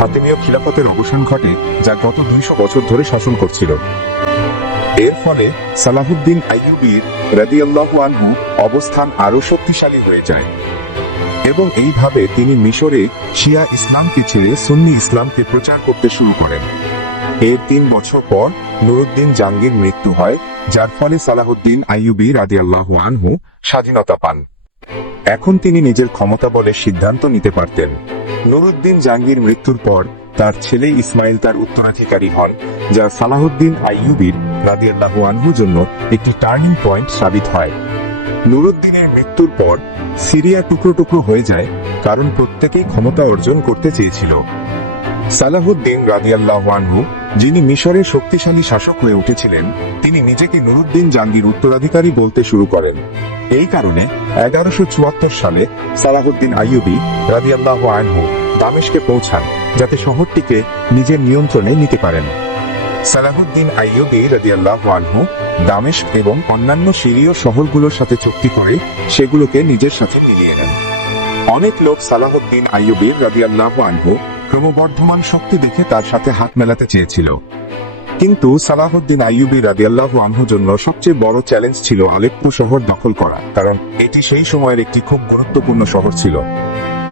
ফাতেমীয় খিলাফতের অবসান ঘটে যা গত দুইশো বছর ধরে শাসন করছিল। এর ফলে সালাহুদ্দিন আইয়ুবির রাদিয়াল্লাহু আনহু অবস্থান আরও শক্তিশালী হয়ে যায়। এবং এইভাবে তিনি মিশরে শিয়া ইসলামকে ছেড়ে সুন্নি ইসলামকে প্রচার করতে শুরু করেন। এর তিন বছর পর নুরুদ্দিন জাঙ্গির মৃত্যু হয়, যার ফলে সালাহুদ্দিন আইয়ুবি রাদিয়াল্লাহু আনহু স্বাধীনতা পান। এখন তিনি নিজের ক্ষমতা বলে সিদ্ধান্ত নিতে পারতেন। নুরুদ্দিন জাঙ্গির মৃত্যুর পর তার ছেলে ইসমাইল তার উত্তরাধিকারী হন, যা সালাহুদ্দিন আইয়ুবির রাদিয়াল্লাহু আনহুর জন্য একটি টার্নিং পয়েন্ট সাবিত হয়। নুরুদ্দিনের মৃত্যুর পর সিরিয়া টুকরো টুকরো হয়ে যায়, কারণ প্রত্যেকেই ক্ষমতা অর্জন করতে চেয়েছিল। সালাহুদ্দিন রাদিয়াল্লাহু আনহু, যিনি মিশরের শক্তিশালী শাসক হয়ে উঠেছিলেন, তিনি নিজেকে নুরুদ্দিন জাঙ্গির উত্তরাধিকারী বলতে শুরু করেন। এই কারণে এগারোশো চুয়াত্তর সালে সালাহুদ্দিন আইয়ুবি রাদিয়াল্লাহু আনহু দামেশকে পৌঁছান যাতে শহরটিকে নিজের নিয়ন্ত্রণে নিতে পারেন। সালাহুদ্দিন আইয়ুবি রাদিয়াল্লাহু আনহু দামেস্ক এবং অন্যান্য সিরীয় শহরগুলোর সাথে চুক্তি করে সেগুলোকে নিজের সাথে মিলিয়ে নেন। অনেক লোক সালাহুদ্দিন আইয়ুবির রাদিয়াল্লাহু আনহু ক্রমবর্ধমান শক্তি দেখে তার সাথে হাত মেলাতে চেয়েছিল। কিন্তু সালাহুদ্দিন আইয়ুবি রাদিয়াল্লাহু আনহুর জন্য সবচেয়ে বড় চ্যালেঞ্জ ছিল আলেপ্পো শহর দখল করা, কারণ এটি সেই সময়ের একটি খুব গুরুত্বপূর্ণ শহর ছিল।